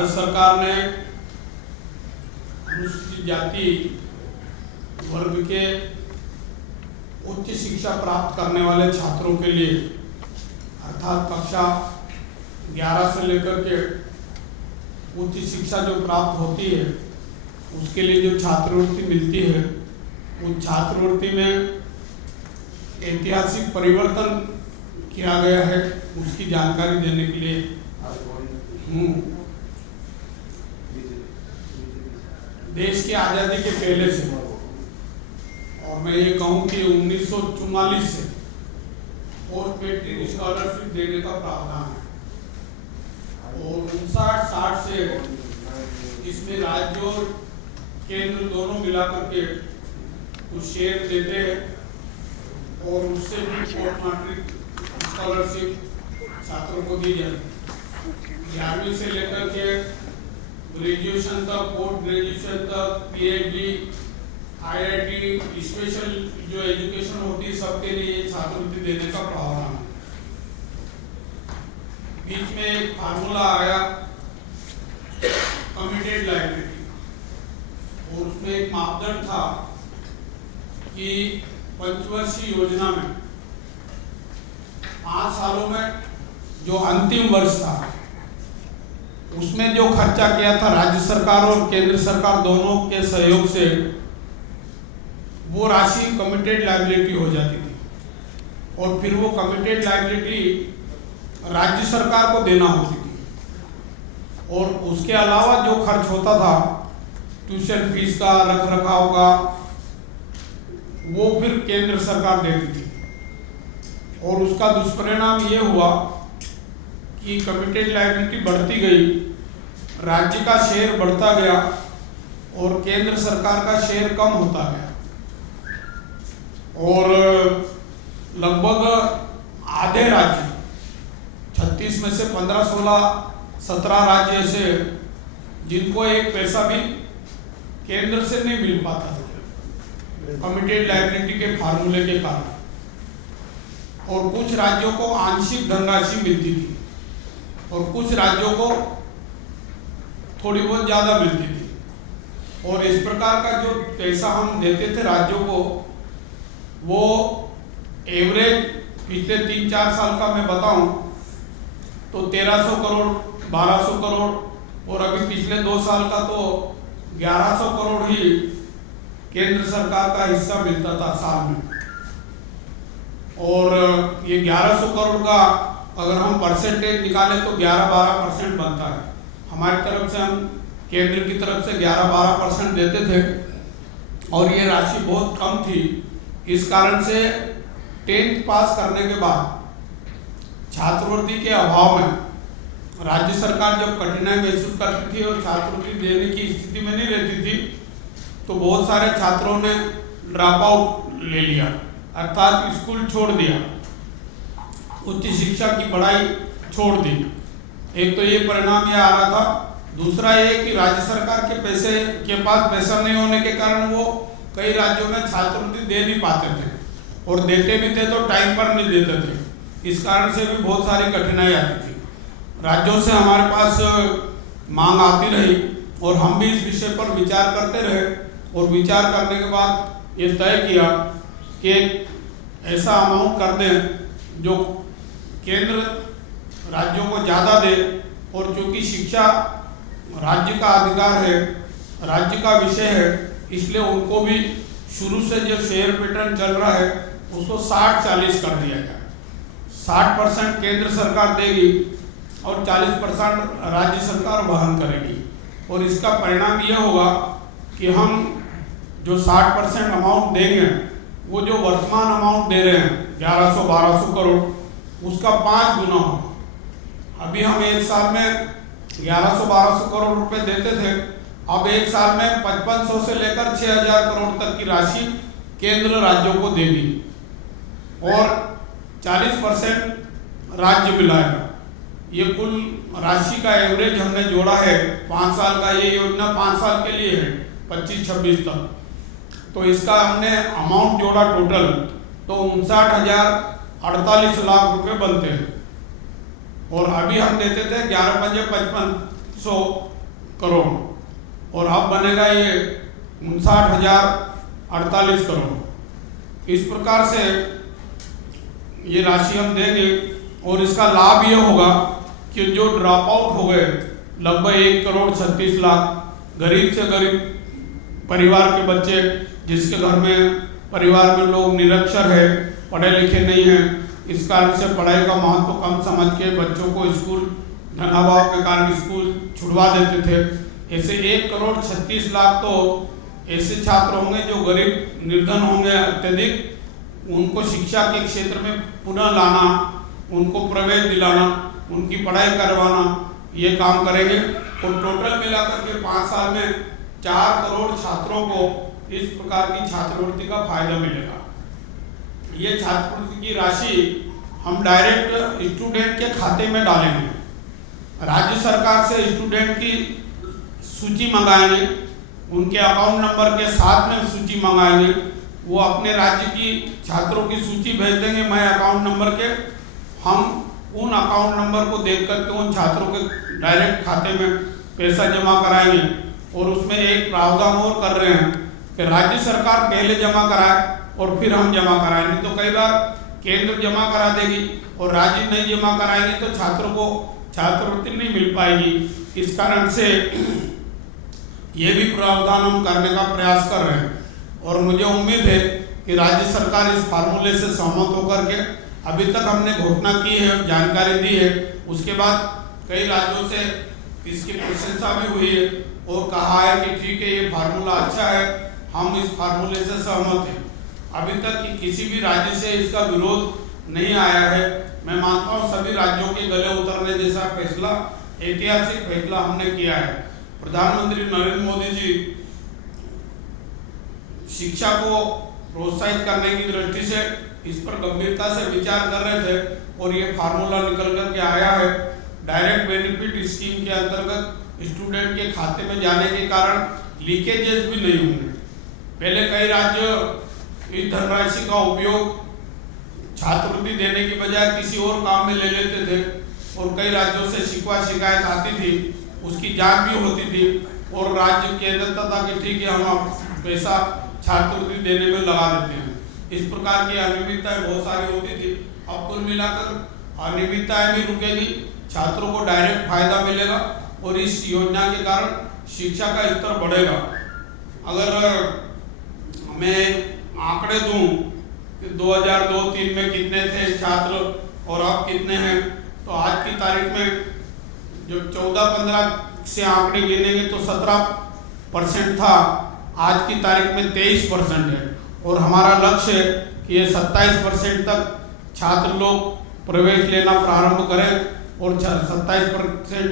भारत सरकार ने अनुसूचित जाति वर्ग के उच्च शिक्षा प्राप्त करने वाले छात्रों के लिए अर्थात कक्षा 11 से लेकर के उच्च शिक्षा जो प्राप्त होती है उसके लिए जो छात्रवृत्ति मिलती है, उस छात्रवृत्ति में ऐतिहासिक परिवर्तन किया गया है, उसकी जानकारी देने के लिए हूँ। देश की आज़ादी के पहले से, और मैं ये कहूँ कि 1944 से पोस्ट मैट्रिक स्कॉलरशिप देने का प्रावधान है और 59-60 से इसमें राज्य और केंद्र दोनों मिलाकर के कुछ शेयर देते हैं और उससे भी पोस्ट मैट्रिक स्कॉलरशिप छात्रों को दी जाती है। 11वीं से लेकर के ग्रेजुएशन तक, पोस्ट ग्रेजुएशन तक, पीएचडी, आईआईटी, स्पेशल जो एजुकेशन होती है सबके लिए छात्रवृत्ति देने का प्रावधान है। बीच में एक फार्मूला आया कमिटेड लायबिलिटी और उसमें एक मापदंड था कि पंचवर्षीय योजना में 5 सालों में जो अंतिम वर्ष था उसमें जो खर्चा किया था राज्य सरकार और केंद्र सरकार दोनों के सहयोग से, वो राशि कमिटेड लायबिलिटी हो जाती थी और फिर वो कमिटेड लायबिलिटी राज्य सरकार को देना होती थी और उसके अलावा जो खर्च होता था ट्यूशन फीस का, रख रखाव का, वो फिर केंद्र सरकार देती थी। और उसका दुष्परिणाम ये हुआ कि कमिटेड लायबिलिटी बढ़ती गई, राज्य का शेयर बढ़ता गया और केंद्र सरकार का शेयर कम होता गया और लगभग आधे राज्य 36 में से 15, 16, 17 राज्य ऐसे जिनको एक पैसा भी केंद्र से नहीं मिल पाता था कमिटेड लायबिलिटी के फार्मूले के कारण, और कुछ राज्यों को आंशिक धनराशि मिलती थी और कुछ राज्यों को थोड़ी बहुत ज़्यादा मिलती थी। और इस प्रकार का जो पैसा हम देते थे राज्यों को, वो एवरेज पिछले 3-4 साल का मैं बताऊं तो 1300 करोड़, 1200 करोड़ और अभी पिछले 2 साल का तो 1100 करोड़ ही केंद्र सरकार का हिस्सा मिलता था साल में। और ये 1100 करोड़ का अगर हम परसेंटेज निकालें तो 11-12% बनता है। हमारी तरफ से हम केंद्र की तरफ से 11-12% देते थे और ये राशि बहुत कम थी। इस कारण से 10th पास करने के बाद छात्रवृत्ति के अभाव में राज्य सरकार जब कठिनाई महसूस करती थी और छात्रवृत्ति देने की स्थिति में नहीं रहती थी तो बहुत सारे छात्रों ने ड्रॉप आउट ले लिया, अर्थात स्कूल छोड़ दिया, उच्च शिक्षा की पढ़ाई छोड़ दी। एक तो ये परिणाम ये आ रहा था, दूसरा ये कि राज्य सरकार के पास पैसा नहीं होने के कारण वो कई राज्यों में छात्रवृत्ति दे नहीं पाते थे और देते भी थे तो टाइम पर नहीं देते थे। इस कारण से भी बहुत सारी कठिनाई आती थी। राज्यों से हमारे पास मांग आती रही और हम भी इस विषय पर विचार करते रहे और विचार करने के बाद ये तय किया कि ऐसा अमाउंट कर दें जो केंद्र राज्यों को ज़्यादा दे, और चूँकि शिक्षा राज्य का अधिकार है, राज्य का विषय है, इसलिए उनको भी शुरू से जो शेयर पैटर्न चल रहा है उसको 60-40 कर दिया जाए। 60% केंद्र सरकार देगी और 40% राज्य सरकार वहन करेगी और इसका परिणाम यह होगा कि हम जो 60% अमाउंट देंगे वो जो वर्तमान अमाउंट दे रहे हैं 1100-1200 करोड़, उसका 5 गुना होगा। अभी हम एक साल में 1100-1200 करोड़ रुपए देते थे, अब एक साल में 5500 से लेकर 6000 करोड़ तक की राशि केंद्र राज्यों को देगी और 40% राज्य मिलाएगा। ये कुल राशि का एवरेज हमने जोड़ा है 5 साल का, ये योजना 5 साल के लिए है 25-26 तक। तो इसका हमने अमाउंट जोड़ा टोटल तो 59,048 लाख रुपए बनते हैं और अभी हम देते थे 11-5 5500 करोड़ और अब बनेगा ये 59,048 करोड़। इस प्रकार से ये राशि हम देंगे और इसका लाभ ये होगा कि जो ड्रॉप आउट हो गए लगभग 1,36,00,000 गरीब से गरीब परिवार के बच्चे, जिसके घर में परिवार में लोग निरक्षर है, पढ़े लिखे नहीं हैं, इस कारण से पढ़ाई का महत्व कम समझ के बच्चों को स्कूल धनाभाव के कारण स्कूल छुड़वा देते थे। ऐसे 1,36,00,000 तो ऐसे छात्र होंगे जो गरीब निर्धन होंगे अत्यधिक, उनको शिक्षा के क्षेत्र में पुनः लाना, उनको प्रवेश दिलाना, उनकी पढ़ाई करवाना, ये काम करेंगे। और टोटल मिलाकर के 5 साल में 4 करोड़ छात्रों को इस प्रकार की छात्रवृत्ति का फायदा मिलेगा। ये छात्रवृत्ति की राशि हम डायरेक्ट स्टूडेंट के खाते में डालेंगे। राज्य सरकार से स्टूडेंट की सूची मंगाएंगे, उनके अकाउंट नंबर के साथ में सूची मंगाएंगे, वो अपने राज्य की छात्रों की सूची भेज देंगे मैं अकाउंट नंबर के, हम उन अकाउंट नंबर को देख करके उन छात्रों के डायरेक्ट खाते में पैसा जमा कराएंगे। और उसमें एक प्रावधान और कर रहे हैं कि राज्य सरकार पहले जमा कराए और फिर हम जमा कराएं, नहीं तो कई बार केंद्र जमा करा देगी और राज्य नहीं जमा कराएंगे तो छात्रों को छात्रवृत्ति नहीं मिल पाएगी। इस कारण से ये भी प्रावधान हम करने का प्रयास कर रहे हैं और मुझे उम्मीद है कि राज्य सरकार इस फार्मूले से सहमत होकर के, अभी तक हमने घोषणा की है, जानकारी दी है, उसके बाद कई राज्यों से इसकी प्रशंसा भी हुई है और कहा है कि ठीक है ये फार्मूला अच्छा है, हम इस फार्मूले से सहमत हैं। अभी तक किसी भी राज्य से इसका विरोध नहीं आया है। मैं मानता हूँ सभी राज्यों के गले उतरने जैसा फैसला, ऐतिहासिक फैसला हमने किया है। प्रधानमंत्री नरेंद्र मोदी जी शिक्षा को प्रोत्साहित करने की दृष्टि से इस पर गंभीरता से विचार कर रहे थे और ये फार्मूला निकल कर के आया है। डायरेक्ट बेनिफिट स्कीम के अंतर्गत स्टूडेंट के खाते में जाने के कारण लीकेजेस भी नहीं होंगे। पहले कई राज्य इस धनराशि का उपयोग छात्रवृत्ति देने की बजाय किसी और काम में ले लेते थे और कई राज्यों से शिकवा शिकायत आती थी, उसकी जांच भी होती थी और राज्य कह देता था कि ठीक है हम पैसा छात्रवृत्ति देने में लगा देते हैं। इस प्रकार की अनियमितताएं बहुत सारी होती थी। अब कुल मिलाकर अनियमितताएं भी रुकेगी, छात्रों को डायरेक्ट फायदा मिलेगा और इस योजना के कारण शिक्षा का स्तर बढ़ेगा। अगर मैं आंकड़े दूं कि 2002-03 में कितने थे छात्र और अब कितने हैं, तो आज की तारीख में जो 14-15 से आंकड़े गिनेंगे तो 17% था, आज की तारीख में 23% है और हमारा लक्ष्य है कि ये 27% तक छात्र लोग प्रवेश लेना प्रारंभ करें और 27%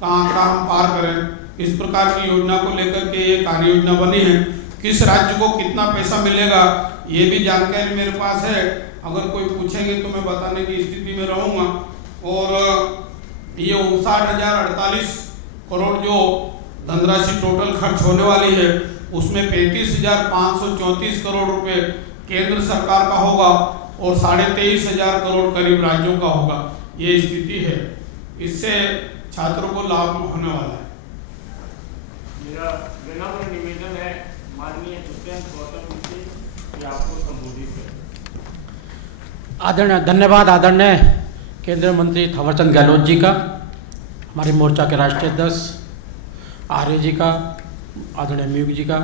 का आंकड़ा हम पार करें। इस प्रकार की योजना को लेकर के ये कार्य योजना बनी है। किस राज्य को कितना पैसा मिलेगा ये भी जानकारी मेरे पास है, अगर कोई पूछेंगे तो मैं बताने की स्थिति में रहूँगा। और ये 59,048 करोड़ जो धनराशि टोटल खर्च होने वाली है उसमें 35,534 करोड़ रुपए केंद्र सरकार का होगा और 23,500 करोड़ करीब राज्यों का होगा। ये स्थिति है, इससे छात्रों को लाभ होने वाला है। मेरा विनम्र निवेदन है माननीय दुष्यंत गौतम जी से कि आपको संबोधित करें। आदरणीय धन्यवाद आदरणीय केंद्रीय मंत्री थावरचंद गहलोत जी का, हमारे मोर्चा के राष्ट्रीय अध्यक्ष आर्य जी का, आदरणीय म्यूक जी का।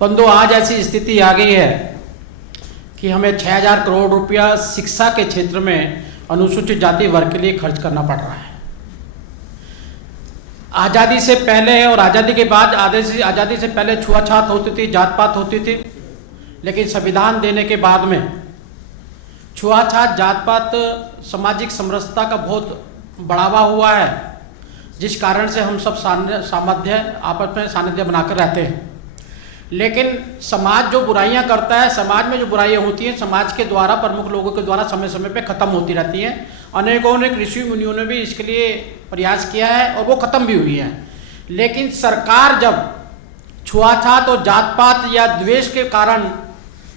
परंतु आज ऐसी स्थिति आ गई है कि हमें 6,000 करोड़ रुपया शिक्षा के क्षेत्र में अनुसूचित जाति वर्ग के लिए खर्च करना पड़ रहा है। आज़ादी से पहले और आज़ादी के बाद, आज़ादी से पहले छुआछात होती थी, जात पात होती थी, लेकिन संविधान देने के बाद में छुआछात जात पात सामाजिक समरसता का बहुत बढ़ावा हुआ है, जिस कारण से हम सब सामंजस्य आपस में सानिध्य बनाकर रहते हैं। लेकिन समाज जो बुराइयां करता है, समाज में जो बुराइयां होती हैं समाज के द्वारा, प्रमुख लोगों के द्वारा समय समय पे ख़त्म होती रहती हैं। अनेकों ने ऋषि मुनियों ने भी इसके लिए प्रयास किया है और वो ख़त्म भी हुई है। लेकिन सरकार जब छुआछात और जात पात या द्वेष के कारण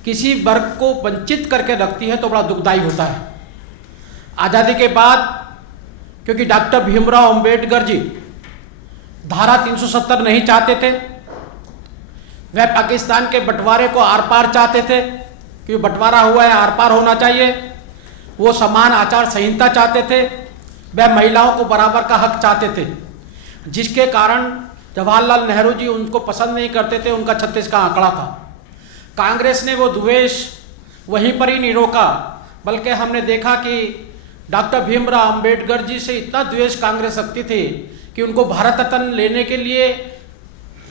किसी वर्ग को वंचित करके रखती है तो बड़ा दुखदायी होता है। आज़ादी के बाद क्योंकि डॉक्टर भीमराव अंबेडकर जी धारा 370 नहीं चाहते थे। वह पाकिस्तान के बंटवारे को आर पार चाहते थे कि बंटवारा हुआ है, आर पार होना चाहिए। वो समान आचार संहिता चाहते थे। वह महिलाओं को बराबर का हक चाहते थे, जिसके कारण जवाहरलाल नेहरू जी उनको पसंद नहीं करते थे। उनका 36 का आंकड़ा था। कांग्रेस ने वो द्वेष वहीं पर ही नहीं रोका, बल्कि हमने देखा कि डॉक्टर भीमराव अंबेडकर जी से इतना द्वेष कांग्रेस रखती थी कि उनको भारत रत्न लेने के लिए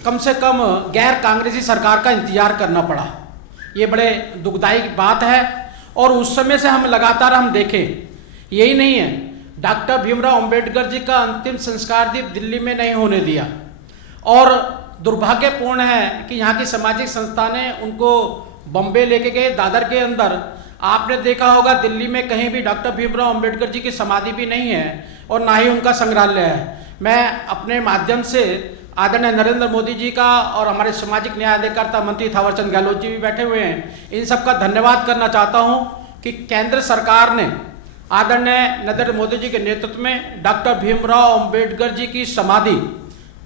कम से कम गैर कांग्रेसी सरकार का इंतजार करना पड़ा। ये बड़े दुखदायी बात है। और उस समय से हम लगातार हम देखें, यही नहीं है, डॉक्टर भीमराव अंबेडकर जी का अंतिम संस्कार भी दिल्ली में नहीं होने दिया। और दुर्भाग्यपूर्ण है कि यहाँ की सामाजिक संस्था ने उनको बॉम्बे लेके गए, दादर के अंदर। आपने देखा होगा दिल्ली में कहीं भी डॉक्टर भीमराव अंबेडकर जी की समाधि भी नहीं है और ना ही उनका संग्रहालय है। मैं अपने माध्यम से आदरणीय नरेंद्र मोदी जी का और हमारे सामाजिक न्याय अधिकारिता मंत्री थावरचंद गहलोत जी भी बैठे हुए हैं, इन सब का धन्यवाद करना चाहता हूं कि केंद्र सरकार ने आदरणीय नरेंद्र मोदी जी के नेतृत्व में डॉक्टर भीमराव अंबेडकर जी की समाधि,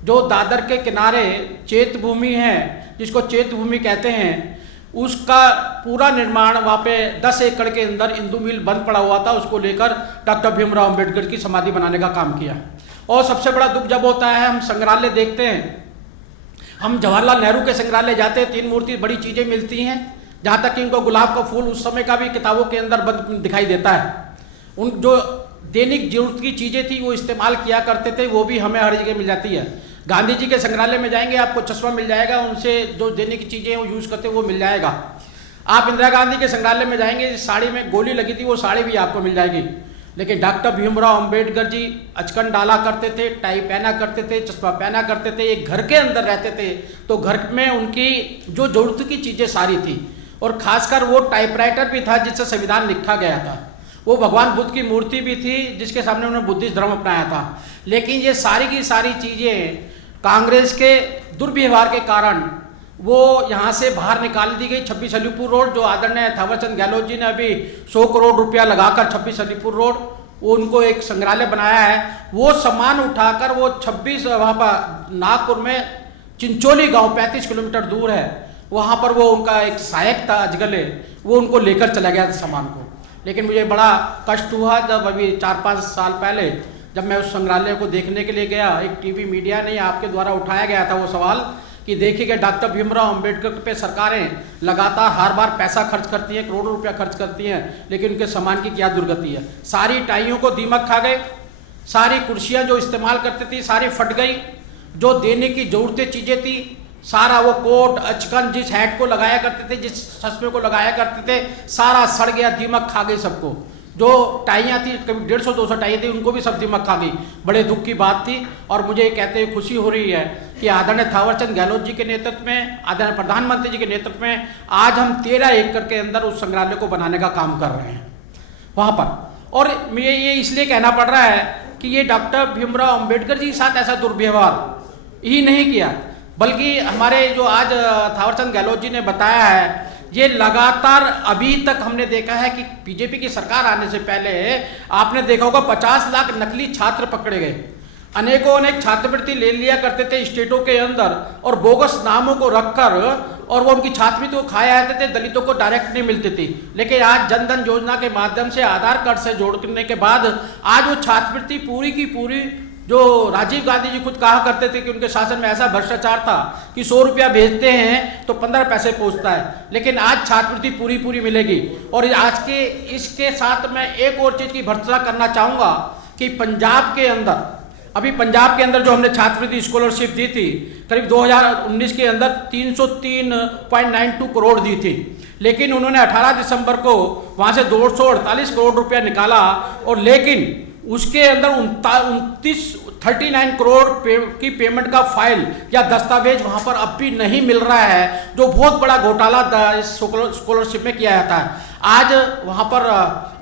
जो दादर के किनारे चैत्य भूमि है, जिसको चैत्य भूमि कहते हैं, उसका पूरा निर्माण वहाँ पे 10 एकड़ के अंदर इंदू मिल बंद पड़ा हुआ था, उसको लेकर डॉक्टर भीमराव अंबेडकर की समाधि बनाने का काम किया। और सबसे बड़ा दुख जब होता है, हम संग्रहालय देखते हैं, हम जवाहरलाल नेहरू के संग्रहालय जाते हैं, 3 मूर्ति बड़ी चीज़ें मिलती हैं, जहाँ तक कि उनको गुलाब का फूल उस समय का भी किताबों के अंदर बंद दिखाई देता है। उन जो दैनिक जरूरत की चीज़ें थी वो इस्तेमाल किया करते थे, वो भी हमें हर जगह मिल जाती है। गांधी जी के संग्रहालय में जाएंगे, आपको चश्मा मिल जाएगा, उनसे जो दैनिक चीज़ें वो यूज़ करते हैं वो मिल जाएगा। आप इंदिरा गांधी के संग्रहालय में जाएंगे, साड़ी में गोली लगी थी, वो साड़ी भी आपको मिल जाएगी। लेकिन डॉक्टर भीमराव अंबेडकर जी अचकन डाला करते थे, टाई पहना करते थे, चश्मा पहना करते थे, एक घर के अंदर रहते थे, तो घर में उनकी जो जरूरत की चीज़ें सारी थी। और खासकर वो टाइपराइटर भी था जिससे संविधान लिखा गया था। वो भगवान बुद्ध की मूर्ति भी थी जिसके सामने उन्होंने बुद्धिस्ट धर्म अपनाया था। लेकिन ये सारी की सारी चीज़ें कांग्रेस के दुर्व्यवहार के कारण वो यहाँ से बाहर निकाल दी गई। 26 अलीपुर रोड, जो आदरणीय थावरचंद गहलोत जी ने अभी 100 करोड़ रुपया लगाकर 26 अलीपुर रोड वो उनको एक संग्रहालय बनाया है, वो सामान उठाकर वो 26 वहाँ पर नागपुर में चिंचोली गांव 35 किलोमीटर दूर है, वहाँ पर वो उनका एक सहायक था अजगले, वो उनको लेकर चला गया सामान को। लेकिन मुझे बड़ा कष्ट हुआ जब अभी 4-5 साल पहले जब मैं उस संग्रहालय को देखने के लिए गया, एक टीवी मीडिया ने आपके द्वारा उठाया गया था वो सवाल कि देखिए डॉक्टर भीमराव अंबेडकर पे सरकारें लगातार हर बार पैसा खर्च करती हैं, करोड़ों रुपया खर्च करती हैं, लेकिन उनके सामान की क्या दुर्गति है। सारी टाइयों को दीमक खा गए, सारी कुर्सियां जो इस्तेमाल करती थी सारी फट गई, जो देने की जरूरतें चीज़ें थी सारा वो कोट अचकन जिस हैट को लगाया करते थे, जिस चश्मे को लगाया करते थे, सारा सड़ गया, दीमक खा गई सबको। जो टाइयाँ थी कभी 150-200 टाइयाँ थी, उनको भी सब दीमक खा गई। बड़े दुख की बात थी। और मुझे कहते हुए खुशी हो रही है कि आदरणीय थावरचंद गहलोत जी के नेतृत्व में, आदरणीय प्रधानमंत्री जी के नेतृत्व में आज हम 13 एकड़ के अंदर उस संग्रहालय को बनाने का काम कर रहे हैं वहाँ पर। और मुझे ये इसलिए कहना पड़ रहा है कि ये डॉक्टर भीमराव अंबेडकर जी के साथ ऐसा दुर्व्यवहार ही नहीं किया, बल्कि हमारे जो आज थावरचंद गहलोत जी ने बताया है, ये लगातार अभी तक हमने देखा है कि बीजेपी की सरकार आने से पहले आपने देखा होगा 50 लाख नकली छात्र पकड़े गए। अनेक छात्रवृत्ति ले लिया करते थे स्टेटों के अंदर और बोगस नामों को रखकर, और वो उनकी छात्रवृत्ति को खाया जाते थे, दलितों को डायरेक्ट नहीं मिलती थी। लेकिन आज जन धन योजना के माध्यम से आधार कार्ड से जोड़ने के बाद आज वो छात्रवृत्ति पूरी की पूरी, जो राजीव गांधी जी खुद कहा करते थे कि उनके शासन में ऐसा भ्रष्टाचार था कि 100 रुपया भेजते हैं तो 15 पैसे पहुंचता है, लेकिन आज छात्रवृत्ति पूरी मिलेगी। और आज के इसके साथ मैं एक और चीज़ की भर्त्सना करना चाहूँगा कि पंजाब के अंदर जो हमने छात्रवृत्ति स्कॉलरशिप दी थी करीब 2019 के अंदर 303.92 करोड़ दी थी, लेकिन उन्होंने 18 दिसंबर को वहाँ से 248 करोड़ रुपया निकाला, और लेकिन उसके अंदर 39 करोड़ की पेमेंट का फाइल या दस्तावेज वहां पर अब भी नहीं मिल रहा है, जो बहुत बड़ा घोटाला इस स्कॉलरशिप में किया जाता है। आज वहां पर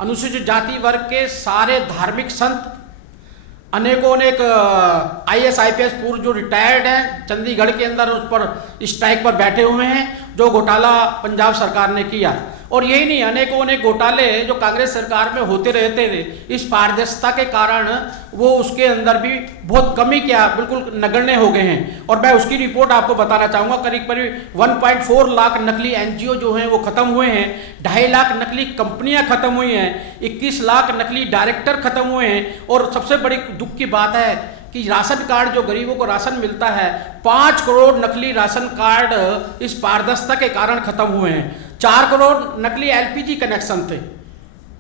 अनुसूचित जाति वर्ग के सारे धार्मिक संत, अनेक IAS IPS पूर्व जो रिटायर्ड हैं चंडीगढ़ के अंदर उस पर स्ट्राइक पर बैठे हुए हैं, जो घोटाला पंजाब सरकार ने किया। और यही नहीं, अनेकों अनेक घोटाले जो कांग्रेस सरकार में होते रहते थे, इस पारदर्शिता के कारण वो उसके अंदर भी बहुत कमी क्या बिल्कुल नगण्य हो गए हैं। और मैं उसकी रिपोर्ट आपको बताना चाहूँगा। करीब करीब 1.4 लाख नकली एनजीओ जो हैं वो खत्म हुए हैं, 2.5 लाख नकली कंपनियां खत्म हुई हैं, 21 लाख नकली डायरेक्टर खत्म हुए हैं। और सबसे बड़ी दुख की बात है कि राशन कार्ड जो गरीबों को राशन मिलता है, 5 करोड़ नकली राशन कार्ड इस पारदर्शिता के कारण खत्म हुए हैं। 4 करोड़ नकली एलपीजी कनेक्शन थे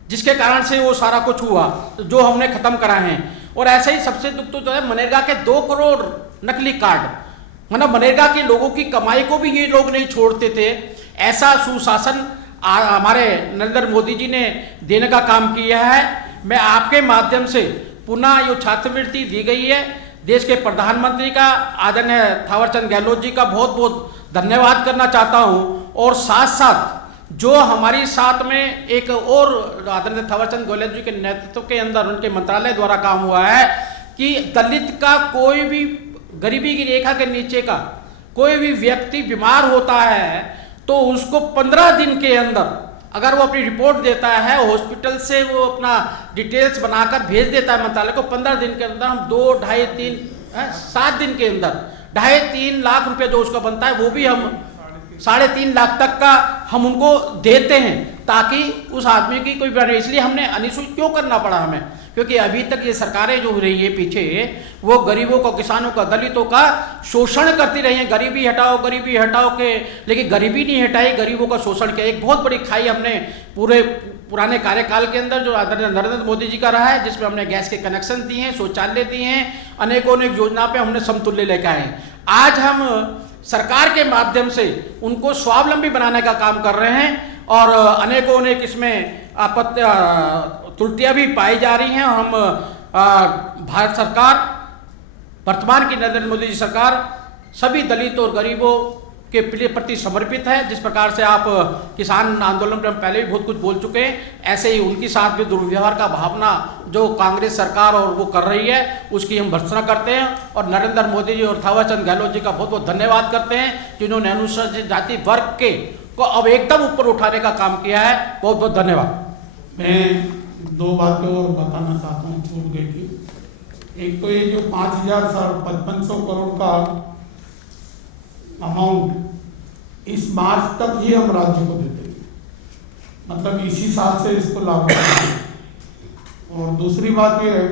जिसके कारण से वो सारा कुछ हुआ जो हमने खत्म कराए हैं। और ऐसे ही सबसे दुख तो है मनरेगा के 2 करोड़ नकली कार्ड, मतलब मनरेगा के लोगों की कमाई को भी ये लोग नहीं छोड़ते थे। ऐसा सुशासन हमारे नरेंद्र मोदी जी ने देने का काम किया है। मैं आपके माध्यम से पुनः जो छात्रवृत्ति दी गई है, देश के प्रधानमंत्री का आदरणीय थावरचंद गहलोत जी का बहुत बहुत धन्यवाद करना चाहता हूं। और साथ साथ जो हमारी साथ में एक और आदरणीय थावरचंद गहलोत जी के नेतृत्व के अंदर उनके मंत्रालय द्वारा काम हुआ है कि दलित का कोई भी गरीबी की रेखा के नीचे का कोई भी व्यक्ति बीमार होता है तो उसको 15 दिन के अंदर अगर वो अपनी रिपोर्ट देता है, हॉस्पिटल से वो अपना डिटेल्स बनाकर भेज देता है मंत्रालय को, 15 दिन के अंदर हम 2, 2.5, 3, 7 दिन के अंदर 2.5-3 लाख रुपए जो उसका बनता है वो भी हम 3.5 लाख तक का हम उनको देते हैं ताकि उस आदमी की कोई बने। इसलिए हमने अनिश्चित क्यों करना पड़ा हमें, क्योंकि अभी तक ये सरकारें जो हो रही है पीछे वो गरीबों को, किसानों का, दलितों का शोषण करती रही है। गरीबी हटाओ के, लेकिन गरीबी नहीं हटाई, गरीबों का शोषण किया। एक बहुत बड़ी खाई हमने पूरे पुराने कार्यकाल के अंदर जो आदरणीय नरेंद्र मोदी जी का रहा है, जिसमें हमने गैस के कनेक्शन दिए हैं, शौचालय दिए हैं, अनेकों अनेक योजना पे हमने समतुल्य लेकर आए हैं। आज हम सरकार के माध्यम से उनको स्वावलंबी बनाने का काम कर रहे हैं और अनेकों अनेक इसमें त्रुटियां भी पाई जा रही हैं। हम भारत सरकार, वर्तमान की नरेंद्र मोदी जी सरकार सभी दलित और गरीबों के प्रति समर्पित है। जिस प्रकार से आप किसान आंदोलन में पहले भी बहुत कुछ बोल चुके हैं, ऐसे ही उनके साथ भी दुर्व्यवहार का भावना जो कांग्रेस सरकार और वो कर रही है उसकी हम भर्त्सना करते हैं। और नरेंद्र मोदी जी और थावरचंद गहलोत जी का बहुत बहुत धन्यवाद करते हैं जिन्होंने अनुसूचित जाति वर्ग के को अब एकदम ऊपर उठाने का काम किया है। बहुत बहुत धन्यवाद। मैं 2 बातें और बताना चाहता हूँ, छूट गई थी। एक तो ये जो 5,500 करोड़ का अमाउंट इस मार्च तक ही हम राज्य को दे देंगे, मतलब इसी साल से इसको लागू करेंगे। और दूसरी बात ये है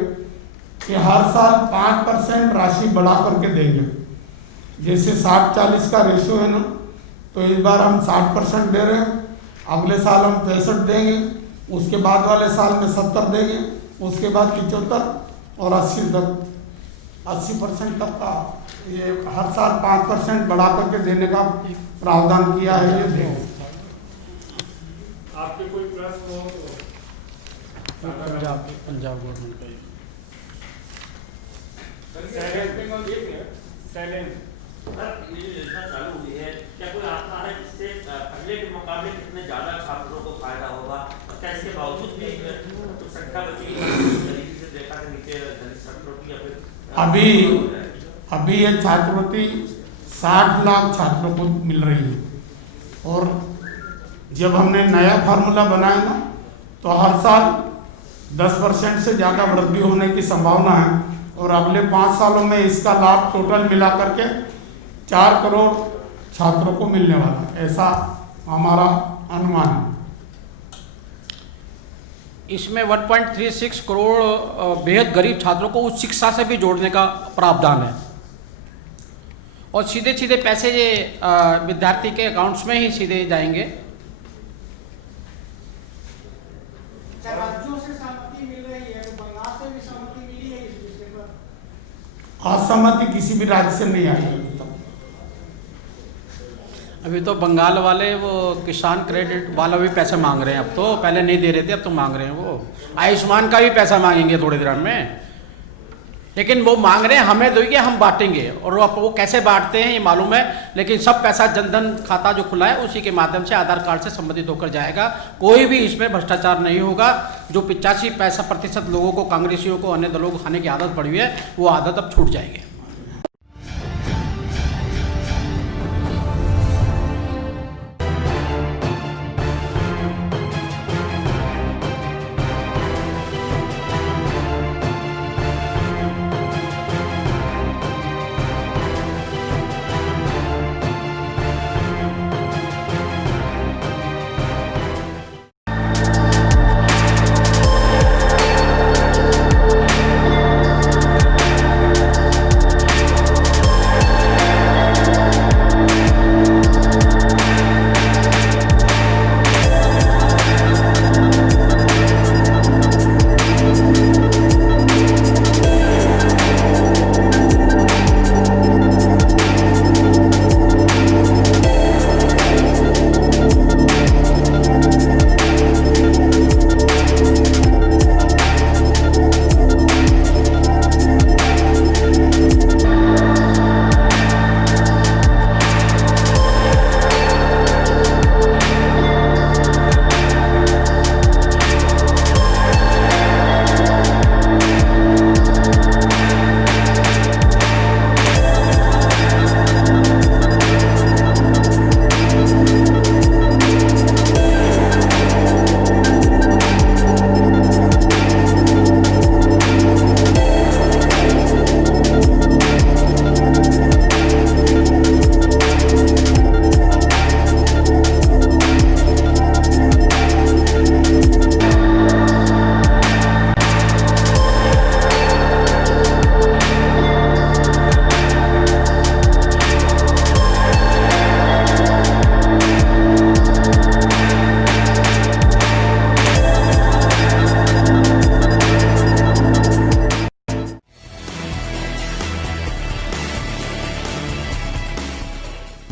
कि हर साल 5% राशि बढ़ा करके देंगे। जैसे 60-40 का रेशियो है ना, तो इस बार हम 60% दे रहे हैं, अगले साल हम 65 देंगे, उसके बाद वाले साल में 70 देंगे, उसके बाद 75 और 80% तक का ये हर साल 5% बढ़ा करके देने का प्रावधान किया है। ये देंगे। आपके कोई प्रश्न हो तो पंजाब गवर्नमेंट का ये योजना चालू हुई है, क्या कोई आंकड़ा है जिससे पहले के मुकाबले कितने ज्यादा छात्रों को फायदा होगा? और क्या इसके बावजूद भी कुछ संख्या बची गरीबी से देखा के नीचे दलित छात्रों की या फिर अभी ये छात्रवृत्ति 60 लाख छात्रों को मिल रही है। और जब हमने नया फार्मूला बनाया ना, तो हर साल 10% से ज़्यादा वृद्धि होने की संभावना है। और अगले 5 सालों में इसका लाभ टोटल मिला करके 4 करोड़ छात्रों को मिलने वाला है, ऐसा हमारा अनुमान है। इसमें 1.36 करोड़ बेहद गरीब छात्रों को उच्च शिक्षा से भी जोड़ने का प्रावधान है और सीधे सीधे पैसे ये विद्यार्थी के अकाउंट्स में ही सीधे जाएंगे। राज्यों से सहमति मिल रही है, बंगाल से भी सहमति मिली है इस विषय पर? असहमति किसी भी राज्य से नहीं आई है अभी तक। अभी तो बंगाल वाले वो किसान क्रेडिट वाला भी पैसे मांग रहे हैं, अब तो पहले नहीं दे रहे थे, अब तो मांग रहे हैं। वो आयुष्मान का भी पैसा मांगेंगे थोड़ी देर में, लेकिन वो मांग रहे हैं हमें दोगे, हम बांटेंगे। और वो कैसे बांटते हैं ये मालूम है, लेकिन सब पैसा जनधन खाता जो खुला है उसी के माध्यम से आधार कार्ड से संबंधित होकर जाएगा। कोई भी इसमें भ्रष्टाचार नहीं होगा। जो 85% लोगों को, कांग्रेसियों को, अन्य दलों को खाने की आदत पड़ी हुई है, वो आदत अब छूट जाएगी।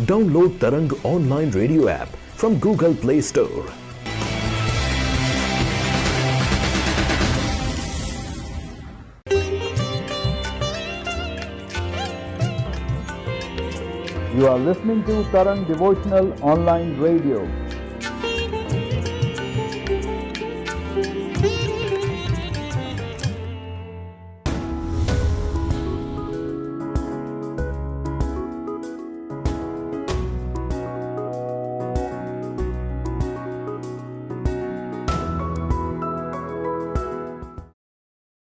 Download Tarang online radio app from Google Play Store. You are listening to Tarang Devotional Online Radio.